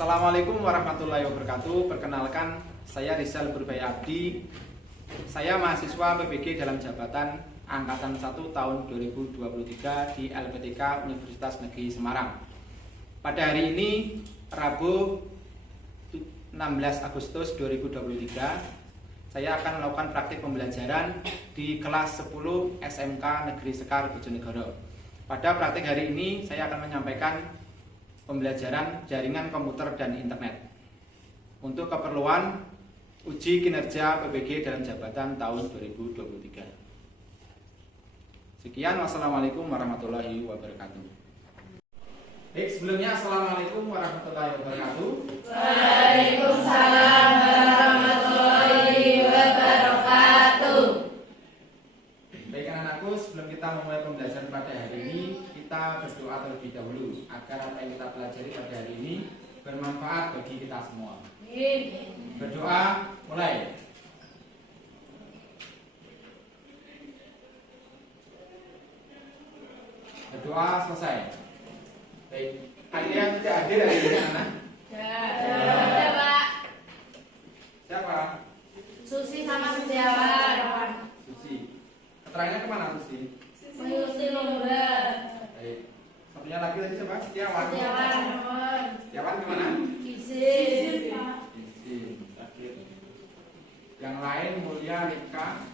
Assalamualaikum warahmatullahi wabarakatuh. Perkenalkan, saya Rizal Burbay Abdi. Saya mahasiswa PBG dalam jabatan Angkatan 1 tahun 2023 di LPTK Universitas Negeri Semarang. Pada hari ini, Rabu 16 Agustus 2023, saya akan melakukan praktik pembelajaran di kelas 10 SMK Negeri Sekar Bojonegoro. Pada praktik hari ini, saya akan menyampaikan pembelajaran jaringan komputer dan internet untuk keperluan uji kinerja PBG dalam jabatan tahun 2023. Sekian, wassalamualaikum warahmatullahi wabarakatuh. Baik, sebelumnya assalamualaikum warahmatullahi wabarakatuh. Waalaikumsalam warahmatullahi wabarakatuh. Baik anak-anakku, sebelum kita memulai pembelajaran pada hari ini, kita berdoa terlebih dahulu agar apa yang kita pelajari pada hari ini bermanfaat bagi kita semua. Berdoa, mulai. Berdoa selesai. Baik, ada yang tidak hadir hari ini, anak? Ada, Pak. Siapa? Susi sama Setiawan. Susi. Keterangannya kemana Susi? Susi lomba. Baik. Satunya lagi tadi siapa? Setiawan. Setiawan. Setiawan kemana? Isis. Sakit. Yang lain Mulia, Rika,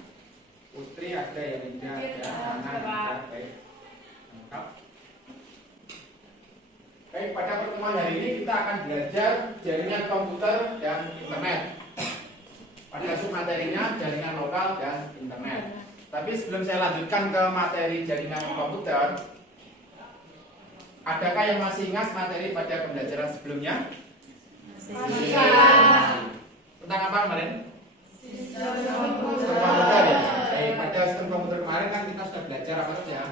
Putri ada yang tidak ada. Anak baik. Lengkap. Baik, pada pertemuan hari ini kita akan belajar jaringan komputer dan internet. Pada submaterinya jaringan lokal dan internet. Tapi sebelum saya lanjutkan ke materi jaringan komputer, adakah yang masih ingat materi pada pembelajaran sebelumnya? Tentang apa kemarin? Sistem komputer ya. Baik, pada sistem komputer kemarin kan kita sudah belajar apa saja?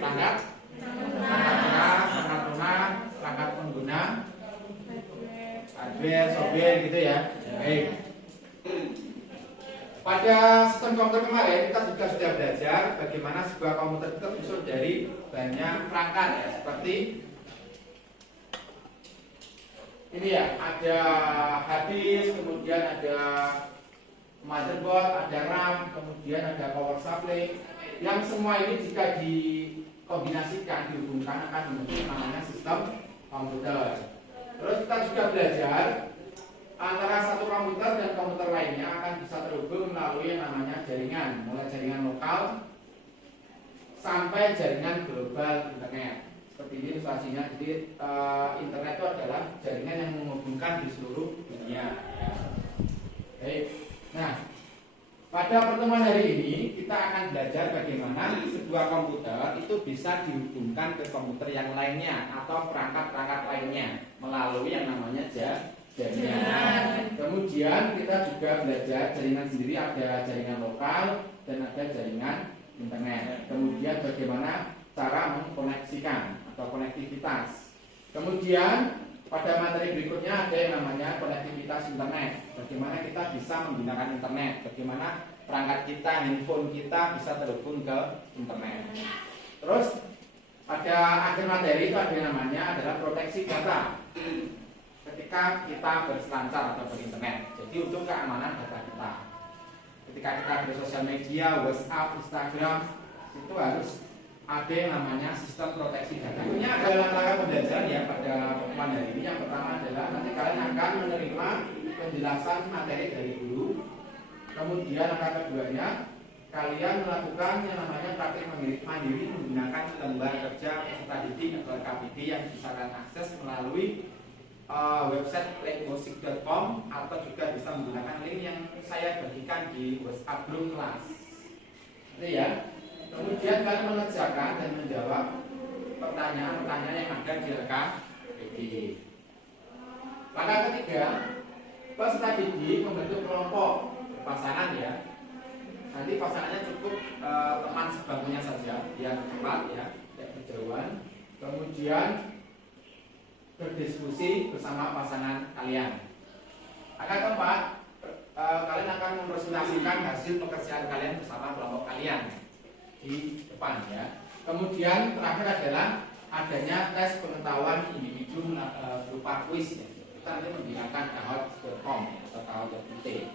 Perangkat keras, perangkat lunak, perangkat pengguna, hardware, software gitu ya. Baik. Pada sistem komputer kemarin kita juga sudah belajar bagaimana sebuah komputer itu tersusun dari banyak perangkat ya, seperti ini ya, ada hard disk, kemudian ada motherboard, ada RAM, kemudian ada power supply. Yang semua ini jika dikombinasikan, dihubungkan akan membentuk namanya sistem komputer. Terus kita juga belajar antara satu komputer dan komputer lainnya akan bisa terhubung melalui yang namanya jaringan, mulai jaringan lokal sampai jaringan global internet. Seperti ini ilustrasinya. Jadi internet itu adalah jaringan yang menghubungkan di seluruh dunia. Baik. Nah, pada pertemuan hari ini kita akan belajar bagaimana sebuah komputer itu bisa dihubungkan ke komputer yang lainnya atau perangkat-perangkat lainnya melalui yang namanya jaringan. Kemudian kita juga belajar jaringan sendiri, ada jaringan lokal dan ada jaringan internet. Kemudian bagaimana cara mengkoneksikan atau konektivitas. Kemudian pada materi berikutnya ada yang namanya konektivitas internet. Bagaimana kita bisa menggunakan internet, bagaimana perangkat kita, handphone kita bisa terhubung ke internet. Terus pada akhir materi itu ada yang namanya adalah proteksi data ketika kita berselancar atau berinternet. Jadi untuk keamanan data kita. Ketika kita bersosial media, WhatsApp, Instagram, itu harus ada yang namanya sistem proteksi data. Ini adalah langkah pembelajaran ya pada pertemuan hari ini. Yang pertama adalah nanti kalian akan menerima penjelasan materi dari guru. Kemudian langkah keduanya, kalian melakukan yang namanya praktik mandiri menggunakan lembar kerja peserta didik atau LKPD yang bisa kalian akses melalui website playmusik.com atau juga bisa menggunakan link yang saya bagikan di WhatsApp group kelas. Itu ya. Kemudian kalian mengerjakan dan menjawab pertanyaan-pertanyaan yang ada di LKPD. Langkah ketiga, peserta didik membentuk kelompok pasangan ya. Nanti pasangannya cukup teman sebangkunya saja, biar cepat ya, tidak berjauhan. Kemudian berdiskusi bersama pasangan kalian. Langkah keempat, kalian akan mempresentasikan hasil pekerjaan kalian bersama kelompok kalian di depan ya. Kemudian terakhir adalah adanya tes pengetahuan individu berupa kuis ya. kita nanti menggunakan kahoot.com atau kahoot.it.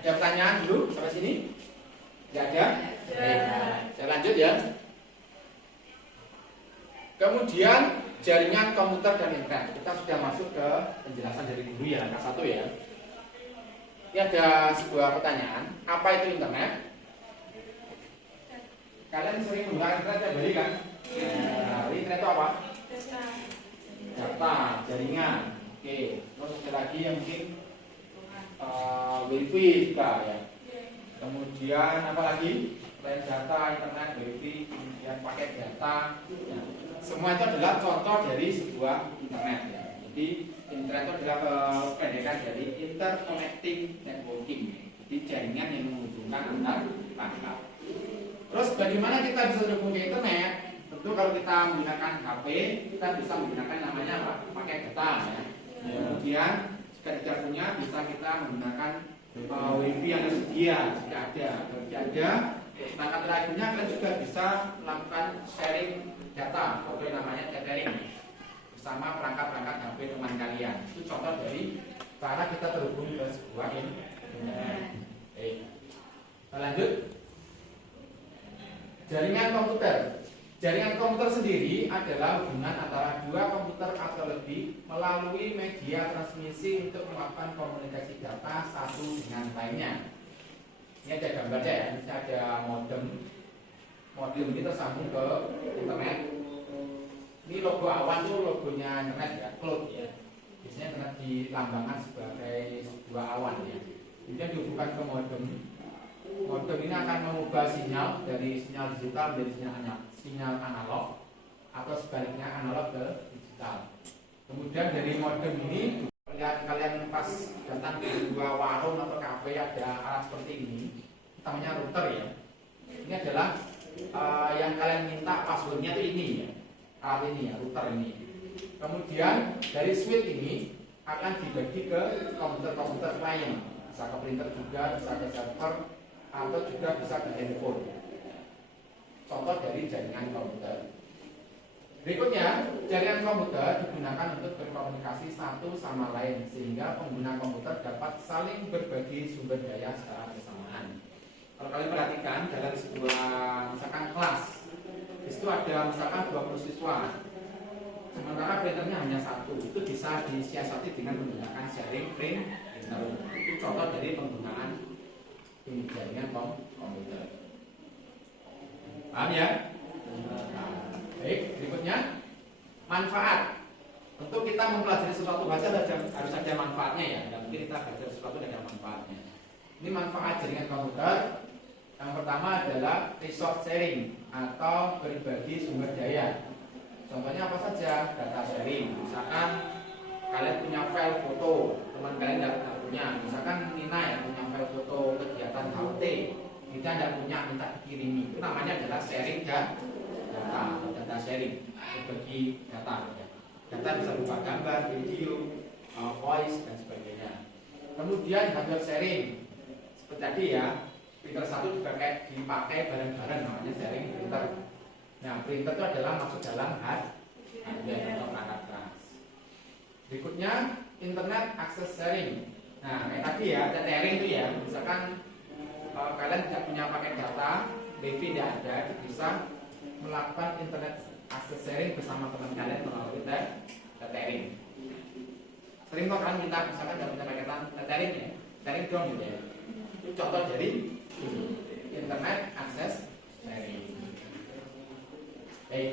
Ada pertanyaan dulu sampai sini? Tidak ada? Saya lanjut ya. Kemudian jaringan komputer dan internet. Kita sudah masuk ke penjelasan dari guru ya, angka 1 ya. Ini ada sebuah pertanyaan. Apa itu internet? Kalian sering menggunakan internet tiap hari kan? Internet itu apa? Data, jaringan. Oke. Terus ada lagi yang mungkin wifi juga ya. Kemudian apa lagi? Selain data, internet, wifi, kemudian paket data. Ya. Semua itu adalah contoh dari sebuah internet ya. Jadi internet itu adalah kependekan dari interconnecting networking. Jadi jaringan yang menghubungkan antar perangkat. Terus bagaimana kita bisa terhubung ke internet? Tentu kalau kita menggunakan HP, kita bisa menggunakan namanya apa? Paket data ya. Kemudian jika tidak punya, bisa kita menggunakan wifi yang tersedia jika ada. Kalau tidak ada, perangkat terakhirnya kalian juga bisa melakukan sharing data atau namanya tethering bersama perangkat-perangkat HP teman kalian. Itu contoh dari cara kita terhubung ke sebuah internet. Kita lanjut. Jaringan komputer. Jaringan komputer sendiri adalah hubungan antara dua komputer atau lebih melalui media transmisi untuk melakukan komunikasi data satu dengan lainnya. Ini ada gambarnya ya. Ini ada modem. Modem ini tersambung ke internet. Ini logo awan tuh logonya internet ya, cloud ya. Biasanya internet dilambangkan sebagai sebuah awan ya. Kemudian dihubungkan ke modem. Modem ini akan mengubah sinyal dari sinyal digital menjadi sinyal analog atau sebaliknya analog ke digital. Kemudian dari modem ini kalian pas datang ke sebuah warung atau kafe ada alat seperti ini, namanya router ya. Ini adalah yang kalian minta passwordnya itu ini ya, alat ini ya, router ini. Kemudian dari switch ini akan dibagi ke komputer-komputer lain, bisa ke printer juga, bisa ke server, atau juga bisa ke handphone. Contoh dari jaringan komputer. Berikutnya, jaringan komputer digunakan untuk berkomunikasi satu sama lain sehingga pengguna komputer dapat saling berbagi sumber daya secara bersamaan. Kalau kalian perhatikan dalam sebuah misalkan kelas, di situ ada misalkan 20 siswa, sementara printernya hanya satu, itu bisa disiasati dengan menggunakan sharing printer. Itu contoh dari penggunaan jaringan komputer. Paham ya? Baik, berikutnya manfaat. Untuk kita mempelajari sesuatu bahasa harus ada manfaatnya ya. Dan mungkin kita belajar sesuatu dengan manfaatnya. Ini manfaat jaringan komputer. Yang pertama adalah resource sharing atau berbagi sumber daya. Contohnya apa saja? Data sharing. Misalkan kalian punya file foto, teman kalian tidak punya. Misalkan Nina ya punya file foto kegiatan HUT, kita tidak punya, minta dikirimi. Itu namanya adalah sharing data atau data sharing, berbagi data. Data bisa berupa gambar, video, voice dan sebagainya. Kemudian hardware sharing, seperti tadi ya, printer satu juga kayak dipakai bareng-bareng, namanya sharing printer. Nah, printer itu adalah masuk dalam hardware atau perangkat keras. Berikutnya internet access sharing. Nah, kayak tadi ya, tethering itu ya, misalkan kalian tidak punya paket data, wifi tidak ada, bisa melakukan internet access sharing bersama teman kalian melalui tethering. Sering kok kalian minta misalkan dalam paketan tethering ya, tethering dong gitu ya. Itu contoh dari internet access sharing. Baik.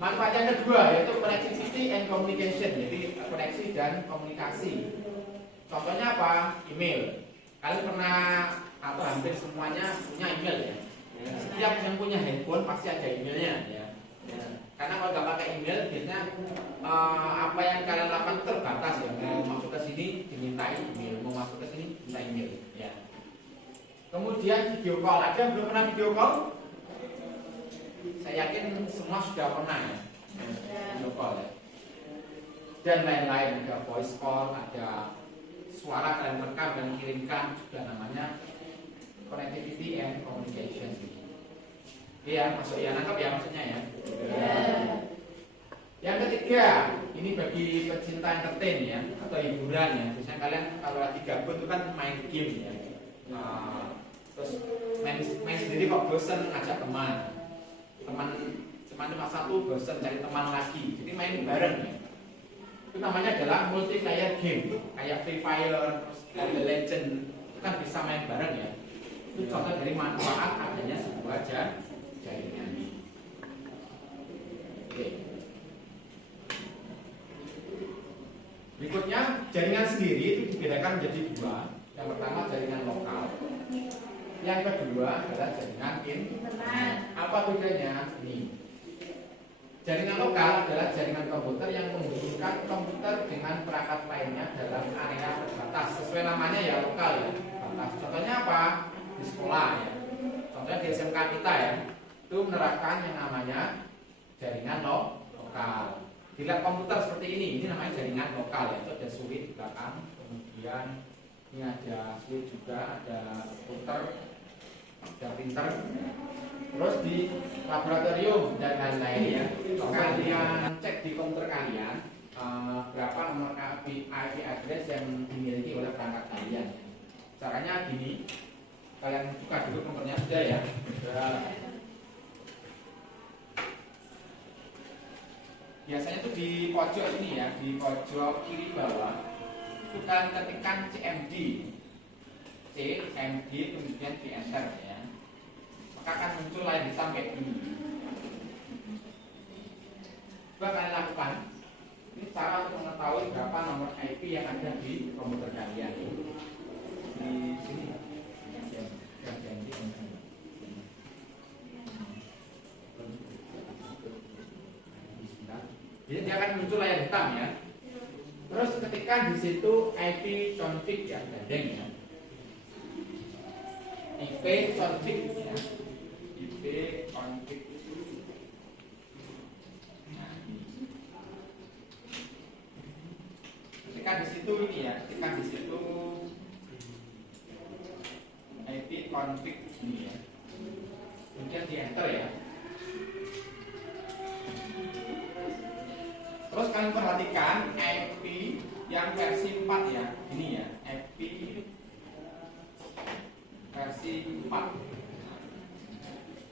Manfaat yang kedua yaitu connectivity and communication, jadi koneksi dan komunikasi. Contohnya apa? Email. Kalian pernah atau hampir semuanya punya email ya. Setiap yang punya handphone pasti ada emailnya ya. Karena kalau nggak pakai email biasanya apa yang kalian lakukan terbatas ya. Mau masuk ke sini dimintai email, mau masuk ke sini minta email ya. Kemudian video call, ada yang belum pernah video call? Saya yakin semua sudah pernah ya. Video call ya. Dan lain-lain, ada voice call, ada suara kalian rekam dan kirimkan, juga namanya connectivity and communication. Iya, masuk ya, nangkap ya maksudnya ya. Yang ketiga, ini bagi pecinta entertain ya atau hiburan ya. Biasanya kalian kalau lagi gabut itu kan main game ya. Terus main sendiri kok bosen, ngajak teman cuma satu bosen cari teman lagi, jadi main bareng ya. Itu namanya adalah multiplayer game kayak Free Fire, Mobile Legend, itu kan bisa main bareng ya. Itu contoh dari manfaat adanya sebuah jaringan. Oke. Berikutnya jaringan sendiri itu dibedakan menjadi dua. Yang pertama jaringan lokal, yang kedua adalah jaringan internet. Apa bedanya? Ini jaringan lokal adalah jaringan komputer yang menghubungkan komputer dengan perangkat lainnya dalam area terbatas. Sesuai namanya ya, lokal ya, terbatas. Contohnya apa? Di sekolah ya. Contohnya di SMK kita ya, itu menerapkan yang namanya jaringan lokal. Di lab komputer seperti ini namanya jaringan lokal ya. Itu ada switch di belakang, kemudian ini ada switch juga, ada router, ada printer. Terus di laboratorium dan lain-lain ya, kalian cek di komputer kalian berapa nomor IP address yang dimiliki oleh perangkat kalian. Caranya gini, kalian buka dulu komputernya sudah ya. Biasanya tuh di pojok ini ya, di pojok kiri bawah, itu kalian ketikkan CMD, kemudian di enter ya. Maka akan muncul layar hitam kayak ini. Coba kalian lakukan. Ini cara untuk mengetahui berapa nomor IP yang ada di komputer kalian. Di sini. Jadi dia akan muncul layar hitam ya. Terus ketika di situ IP config ya, gandeng ya. IP config ya. IP config. Nah, ini. Ketika di situ ini ya, ketika di situ IP config ini ya. Kemudian di enter ya. Terus kalian perhatikan IP yang versi 4 ya. Ini ya, IP versi 4.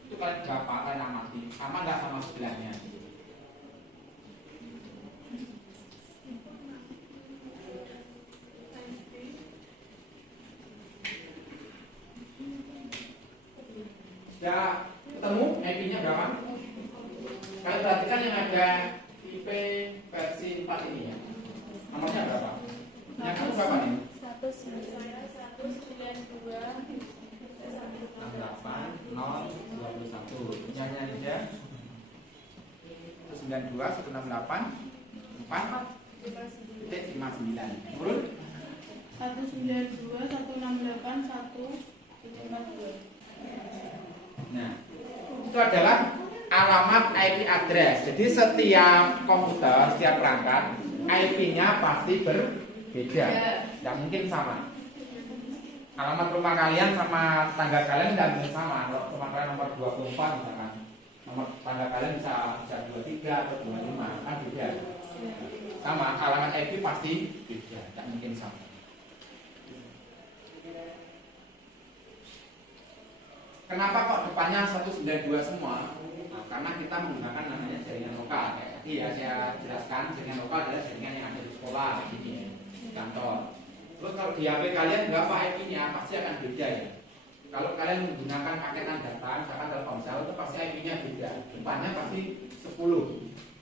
Itu kalian berapa? Kalian amati. Sama nggak sama sebelahnya? Sudah ketemu IP-nya berapa? Kalian perhatikan yang ada IP versi 4 ini ya. Nomornya berapa? Yang kamu berapa nih? 198.021. Nyanyi aja. 192 168 4.59. Turun 192 168 142. Nah, itu adalah alamat IP address. Jadi setiap komputer, setiap perangkat IP-nya pasti berbeda. Tidak mungkin sama. Alamat rumah kalian sama tangga kalian tidak mungkin sama. Kalau rumah kalian nomor 24 misalkan, nomor tangga kalian bisa 23 atau 25, kan beda. Sama, alamat IP pasti beda, tidak mungkin sama. Kenapa kok depannya 192 semua? Nah, karena kita menggunakan namanya jaringan lokal. Kayak tadi ya saya jelaskan, jaringan lokal adalah jaringan yang ada di sekolah, di kantor. Terus kalau di HP kalian berapa IP-nya pasti akan beda ya. Kalau kalian menggunakan paketan data, misalkan Telkomsel, itu pasti IP-nya beda. Depannya pasti 10.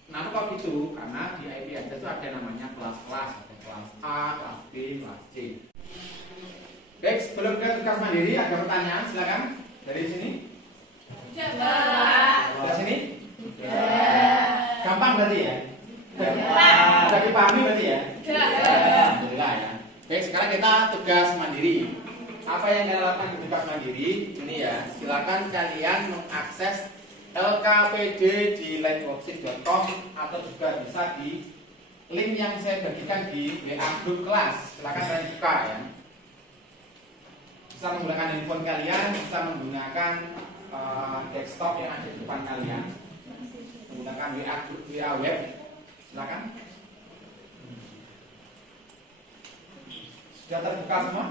Kenapa kok gitu? Karena di IP address itu ada namanya kelas-kelas, ada kelas A, kelas B, kelas C. Baik, sebelum ke tugas mandiri ada pertanyaan, silakan dari sini. Dari sini? Gampang berarti ya? Sudah dipahami berarti ya? Alhamdulillah ya. Baik, sekarang kita tugas mandiri. Apa yang kalian lakukan di tugas mandiri? Ini ya, silakan kalian mengakses LKPD di liveworksheet.com atau juga bisa di link yang saya bagikan di WA grup kelas. Silakan kalian buka ya. Bisa menggunakan handphone kalian, bisa menggunakan desktop yang ada di depan kalian, menggunakan WA web. Silakan. Sudah terbuka semua?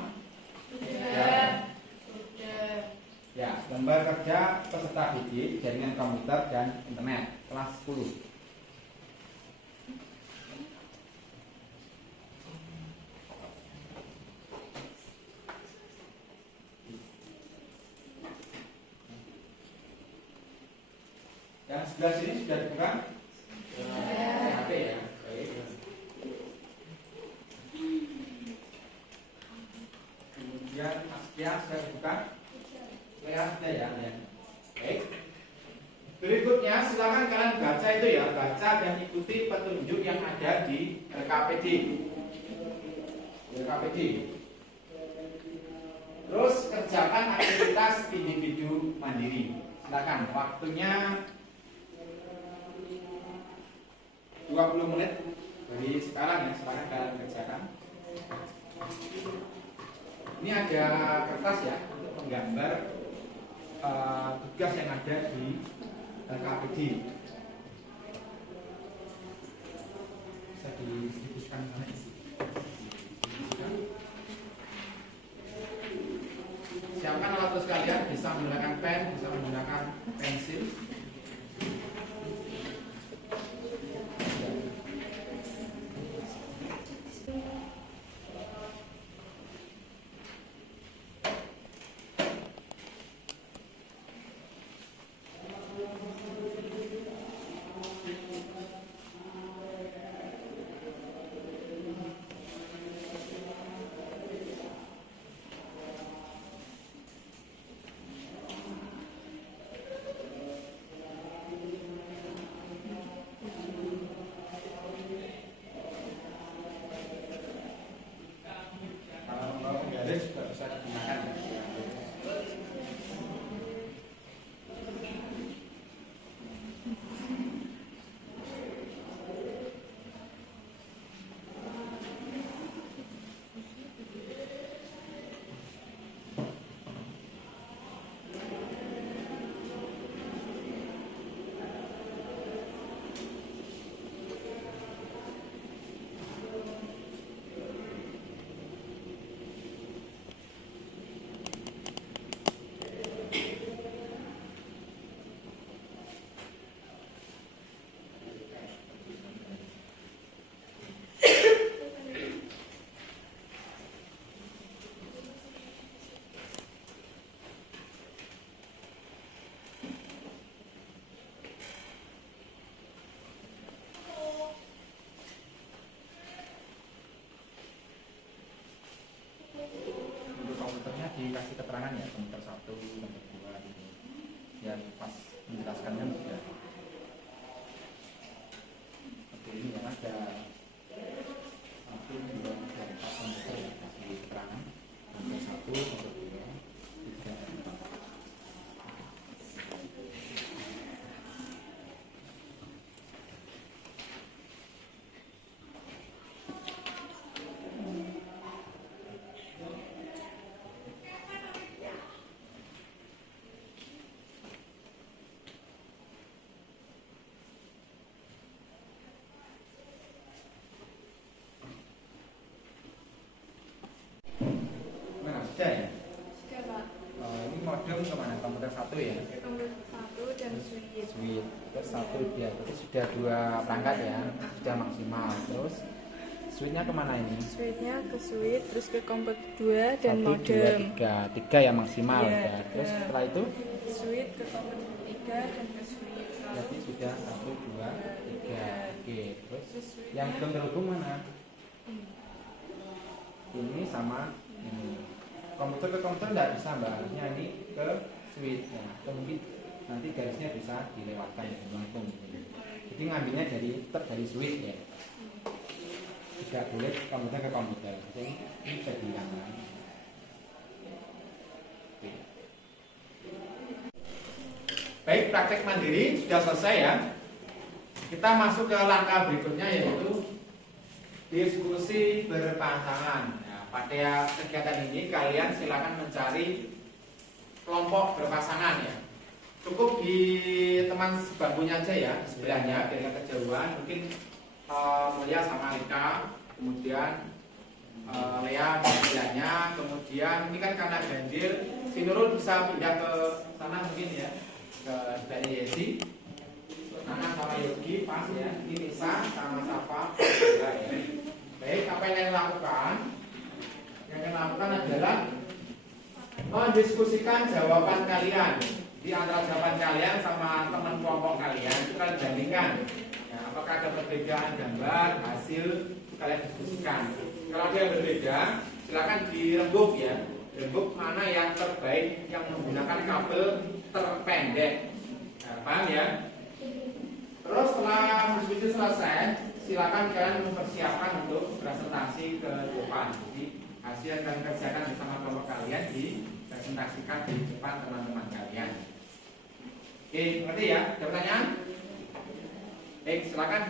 Sudah. Sudah. Ya, gambar kerja peserta didik jaringan komputer dan internet kelas 10. Yang sebelah sini sudah dibuka? HP ya. Baik. Kemudian Askia sudah dibuka? Ya, sudah ya. Baik. Berikutnya silakan kalian baca itu ya, baca dan ikuti petunjuk yang ada di RKPD. RKPD. Terus kerjakan aktivitas individu mandiri. Silakan, waktunya 20 menit dari sekarang ya, silakan kalian kerjakan. Ini ada kertas ya untuk menggambar tugas yang ada di KPD. Bisa didistribusikan mana isi. Siapkan alat tulis kalian, bisa menggunakan pen, bisa menggunakan pensil. Dikasih keterangan ya, komputer 1, komputer 2 gitu. Biar pas menjelaskannya mudah. Oke, ini ya ada 1, 2, 3, 4 komputer ya, kasih keterangan. Komputer 1, komputer 2, 3, 4. Sudah ya? Sudah, Pak. Ini modem kemana? Komputer 1 ya? Komputer 1 dan switch. Switch. Terus 1 dia, berarti sudah 2 perangkat ya? Sudah maksimal. Terus switchnya kemana ini? Switchnya ke switch, terus ke komputer 2 dan 1, modem. 2, 3. 3 ya maksimal Iya, ya. Terus tiga. setelah itu? Switch ke komputer 3 dan ke switch. Berarti sudah 1, 2, 3. Oke. Terus switchnya yang belum terhubung mana? Ini sama ini. Komputer ke komputer tidak bisa mbaknya, ini ke switch ya. Atau mungkin nanti garisnya bisa dilewatkan ya, melengkung gitu. Jadi ngambilnya dari switch ya. Tidak boleh komputer ke komputer. Jadi ini bisa dihilangkan. Baik, praktek mandiri sudah selesai ya. Kita masuk ke langkah berikutnya yaitu diskusi berpasangan. Pada kegiatan ini kalian silakan mencari kelompok berpasangan ya. Cukup di teman sebangkunya aja ya, sebelahnya biar kejauhan. Mungkin Mulia sama Alika, kemudian Lea mobilnya, kemudian ini kan karena banjir, si Nurul bisa pindah ke sana mungkin ya, ke sebelahnya Yesi. Nana sama Yogi pas ya, ini Nisa sama Safa ya. Baik, apa yang kalian lakukan? Yang kalian lakukan adalah mendiskusikan jawaban kalian di antara jawaban kalian sama teman kelompok kalian. Itu kalian bandingkan ya, apakah ada perbedaan gambar, hasil, kalian diskusikan. Kalau ada yang berbeda, silakan dirembuk ya, rembuk mana yang terbaik yang menggunakan kabel terpendek. Nah, paham ya? Terus setelah diskusi selesai, silakan kalian mempersiapkan untuk presentasi ke depan. Jadi hasil yang kalian kerjakan bersama kelompok kalian dipresentasikan di depan teman-teman kalian. Oke, ngerti ya? Ada pertanyaan? Baik, silakan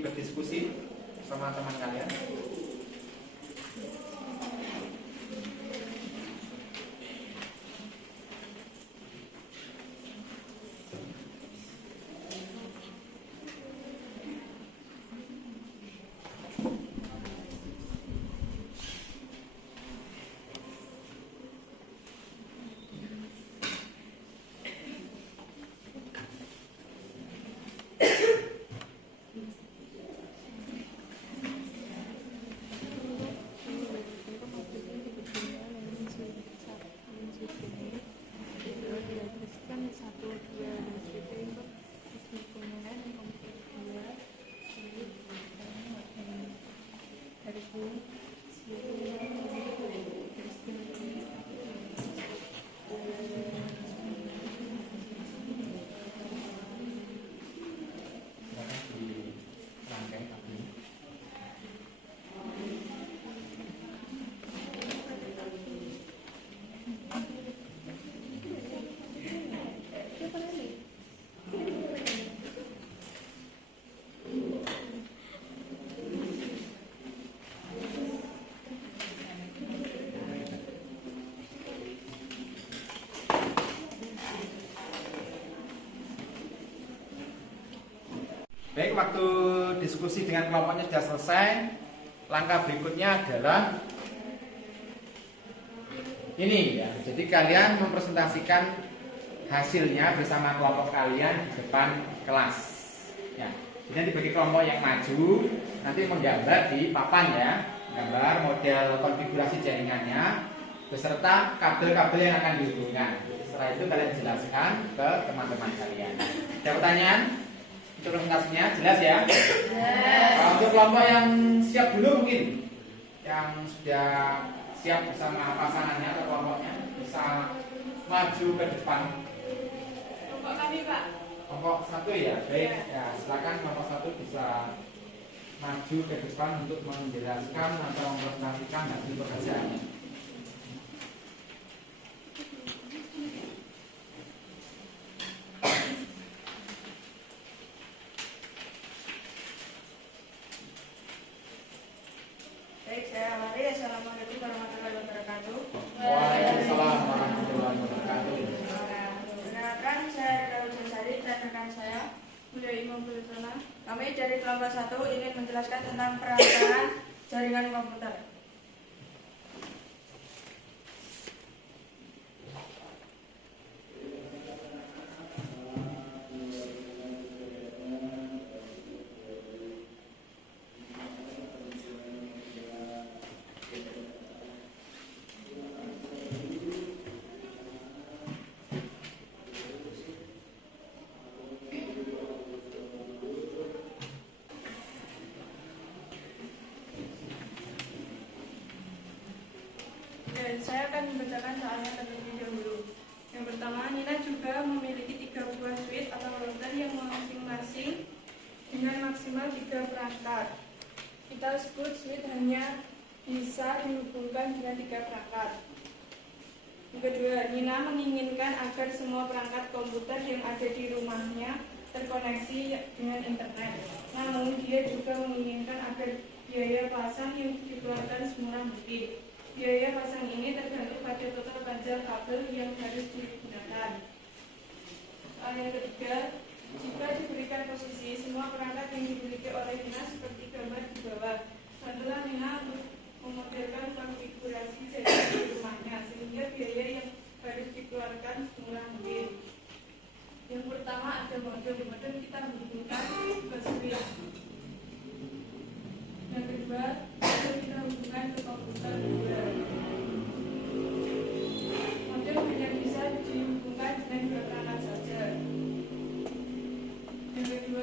berdiskusi sama teman kalian. Baik, waktu diskusi dengan kelompoknya sudah selesai. Langkah berikutnya adalah ini ya. Jadi kalian mempresentasikan hasilnya bersama kelompok kalian di depan kelas. Ya. Jadi nanti bagi kelompok yang maju nanti menggambar di papan ya, gambar model konfigurasi jaringannya beserta kabel-kabel yang akan dihubungkan. Setelah itu kalian jelaskan ke teman-teman kalian. Ada pertanyaan? Untuk presentasinya jelas ya? Yes. Untuk kelompok yang siap dulu mungkin, yang sudah siap bersama pasangannya atau kelompoknya bisa maju ke depan. Kelompok kami Pak. Kelompok satu ya, baik ya, silakan kelompok satu bisa maju ke depan untuk menjelaskan atau mempresentasikan hasil pekerjaannya. Baik, saya awali. Assalamualaikum warahmatullahi wabarakatuh. Waalaikumsalam warahmatullahi wabarakatuh. Perkenalkan, saya Daud Sari dan rekan saya Buya Imam Bulisona. Kami dari kelompok 1 ingin menjelaskan tentang perancangan jaringan komputer. Dan saya akan membacakan soalnya terlebih dahulu. Yang pertama, Nina juga memiliki 3 buah switch atau router yang masing-masing dengan maksimal 3 perangkat. Kita sebut switch hanya bisa dihubungkan dengan 3 perangkat. Yang kedua, Nina menginginkan agar semua perangkat komputer yang ada di rumahnya terkoneksi dengan internet. Namun, dia juga menginginkan agar biaya pasang yang dikeluarkan semurah mungkin. Biaya pasang ini tergantung pada total panjang kabel yang harus digunakan. Yang ketiga, jika diberikan posisi semua perangkat yang dimiliki oleh Nina seperti gambar di bawah, bantulah Nina untuk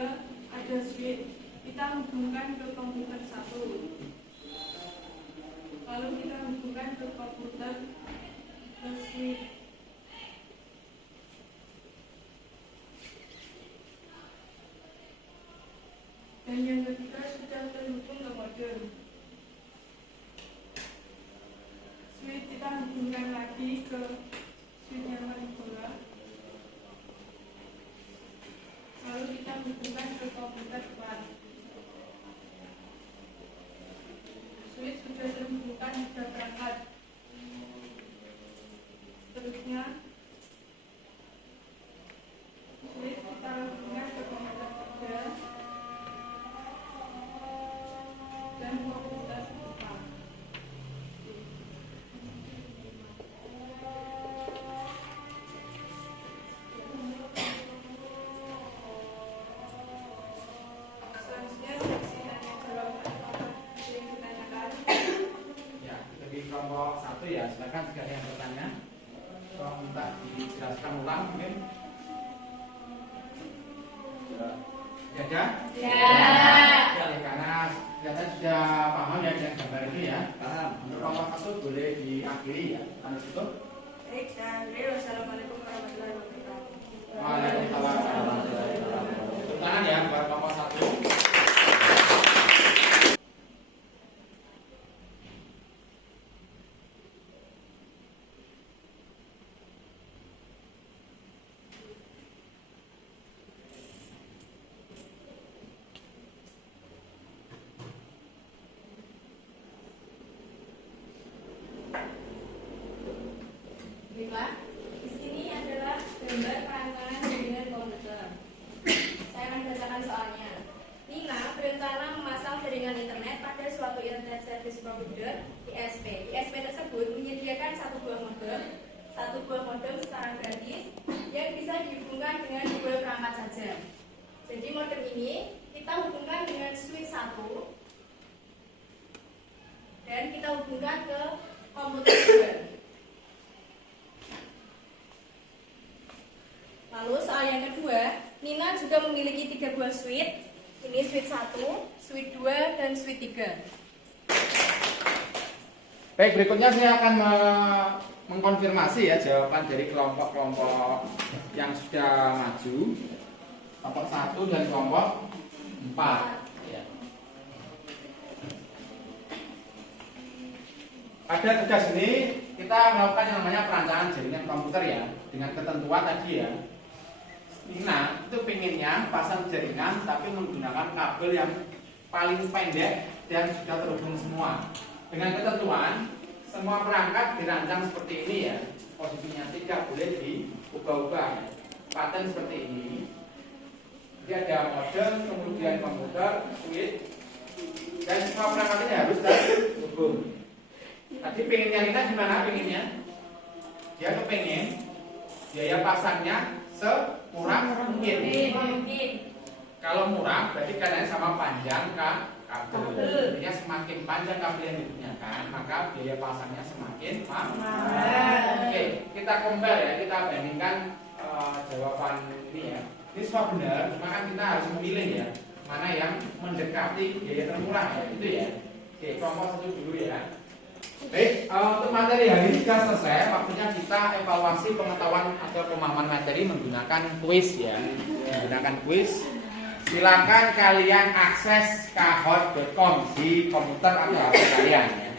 ada switch. Kita hubungkan ke komputer 1. Lalu kita hubungkan ke komputer ke switch. Dan yang ketiga sudah terhubung ke modem. Switch kita hubungkan lagi ke switch yang manifold. Lalu kita hubungkan ke komputer 4. Switch sudah terhubungkan juga perangkat. Seterusnya switch kita hubungkan ke komputer 3 dan komputer 4. Selanjutnya seksi tanya jawab. Yang ditanyakan. Ya, lebih kelompok 1 ya. Silakan jika ada yang bertanya. Tolong minta dijelaskan ulang mungkin. Ya, ya? Ya, karena kelihatan sudah paham ya dengan gambar ini ya. Paham. Untuk kelompok 1 boleh diakhiri ya. Tanda tutup. Baik, dan wassalamualaikum warahmatullahi wabarakatuh. Waalaikumsalam warahmatullahi wabarakatuh. Tepuk tangan ya buat kelompok 1. Baiklah, di sini adalah gambar perancangan jaringan komputer. Saya akan bacakan soalnya. Nina berencana memasang jaringan internet pada suatu internet service provider ISP. ISP tersebut menyediakan satu buah modem secara gratis yang bisa dihubungkan dengan 2 perangkat saja. Jadi modem ini kita hubungkan dengan switch 1 dan kita hubungkan ke komputer 2. Lalu soal yang kedua, Nina juga memiliki 3 buah switch. Ini switch 1, switch 2, dan switch 3. Baik, berikutnya saya akan mengkonfirmasi ya jawaban dari kelompok-kelompok yang sudah maju. Kelompok 1 dan kelompok 4. Ya. Pada tugas ini kita melakukan yang namanya perancangan jaringan komputer ya, dengan ketentuan tadi ya. Nina itu pengennya pasang jaringan tapi menggunakan kabel yang paling pendek dan sudah terhubung semua. Dengan ketentuan semua perangkat dirancang seperti ini ya. Posisinya tidak boleh diubah-ubah ya. Paten seperti ini. Jadi ada modem, kemudian komputer, switch, dan semua perangkat ini harus terhubung. Tadi pengennya Nina gimana pengennya? Dia kepengen biaya pasangnya semurah mungkin. Kalau murah berarti kadang sama panjang kabel. Artinya semakin panjang kabel yang digunakan maka biaya pasangnya semakin mahal. Oke, kita compare ya, kita bandingkan jawaban ini ya. Ini semua benar, cuma kan kita harus memilih ya mana yang mendekati biaya termurah ya, itu ya. Oke, kelompok 1 dulu ya. Baik, untuk materi hari ini sudah selesai. Waktunya kita evaluasi pengetahuan atau pemahaman materi menggunakan kuis ya. Menggunakan kuis. Silakan kalian akses kahot.com di komputer atau HP kalian ya.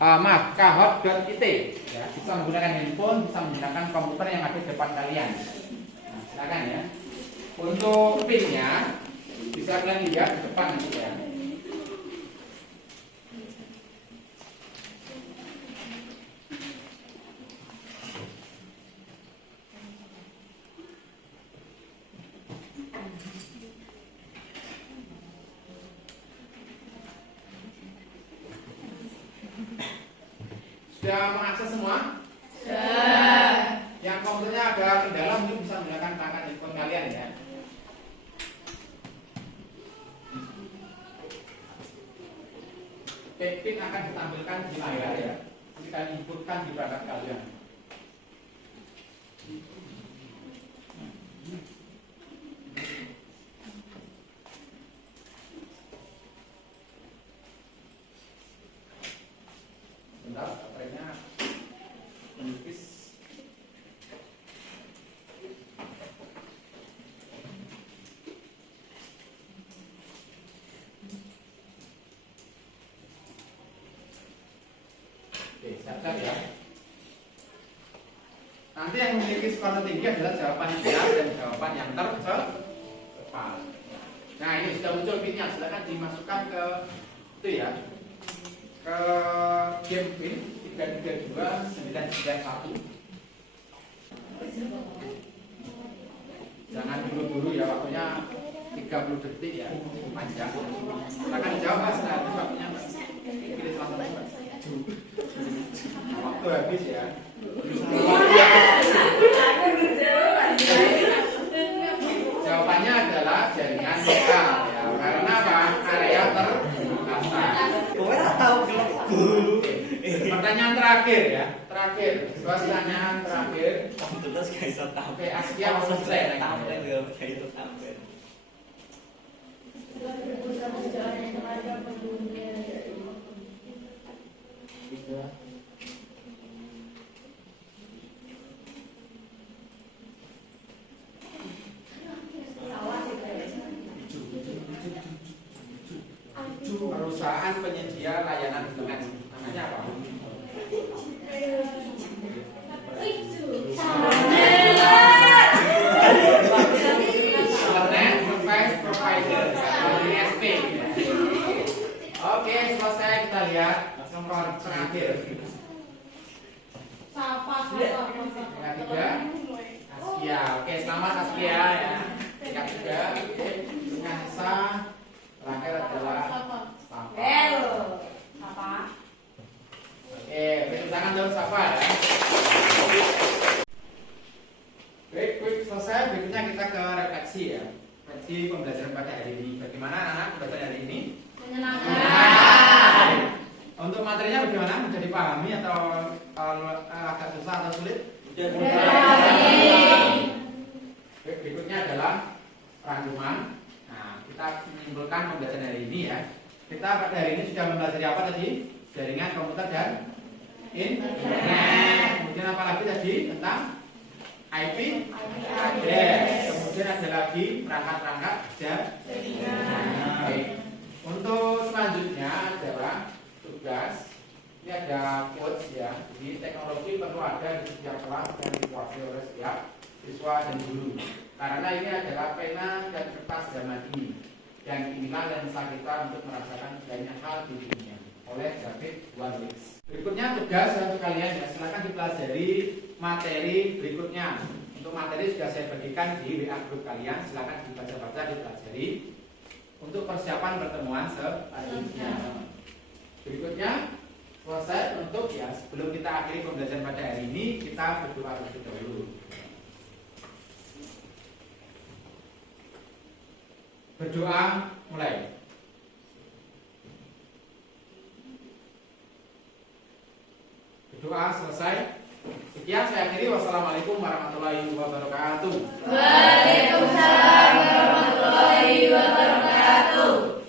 Maaf, kahot.it ya. Bisa menggunakan handphone, bisa menggunakan komputer yang ada di depan kalian. Nah, silakan ya. Untuk PIN-nya bisa kalian lihat di depan nanti ya. Sudah mengakses semua? Sudah. Yang komputernya ada kendala mungkin bisa menggunakan tangan handphone kalian ya. PIN akan ditampilkan di layar ya. Kita inputkan di perangkat kalian. risiko tinggi adalah jawaban yang benar dan jawaban yang tepat. Nah ini sudah muncul pinnya, silakan dimasukkan ke itu ya, ke game pin 332991. Jangan buru-buru ya, waktunya 30 detik ya, panjang. Silakan jawab Mas, nanti waktunya Mas. Pilih salah satu Mas. Waktu habis ya. Jawabannya adalah jaringan lokal ya. Karena apa? Area terbatas. Pertanyaan terakhir ya. Terakhir, pertanyaan terakhir. Oke, Askia masuk selesai. Perusahaan penyedia layanan internet namanya apa? Internet Service Provider (ISP). Oke, selesai, kita lihat nomor terakhir. Tingkat 3 Askia. Oke, selamat Askia ya. Tingkat 3 Nasa. Terakhir adalah Safa. Oke, beri tangan dulu Safa ya. Baik, selesai. Berikutnya kita ke refleksi ya. Refleksi pembelajaran pada hari ini. Bagaimana anak-anak pembelajaran hari ini? Menyenangkan. Untuk materinya bagaimana? Mudah dipahami atau agak susah atau sulit? Berikutnya adalah rangkuman. Kita menyimpulkan pembelajaran hari ini ya. Kita pada hari ini sudah mempelajari apa tadi? Jaringan komputer dan internet. Kemudian apa lagi tadi? Tentang IP address. Kemudian ada lagi perangkat-perangkat jaringan. Baik. Untuk selanjutnya adalah tugas. Ini ada quotes ya. Jadi teknologi perlu ada di setiap kelas dan dikuasai oleh setiap siswa dan guru. Karena ini adalah pena dan kertas zaman ini. Yang inilah lensa kita untuk merasakan banyak hal di dunia. Oleh David Wanwitz. Berikutnya tugas untuk kalian ya. Silakan dipelajari materi berikutnya. Untuk materi sudah saya bagikan di WA grup kalian. Silakan dibaca-baca, dipelajari untuk persiapan pertemuan selanjutnya. Berikutnya selesai untuk ya. Sebelum kita akhiri pembelajaran pada hari ini, kita berdoa terlebih dahulu. Berdoa mulai. Berdoa selesai. Sekian saya akhiri. Wassalamualaikum warahmatullahi wabarakatuh. Waalaikumsalam warahmatullahi wabarakatuh.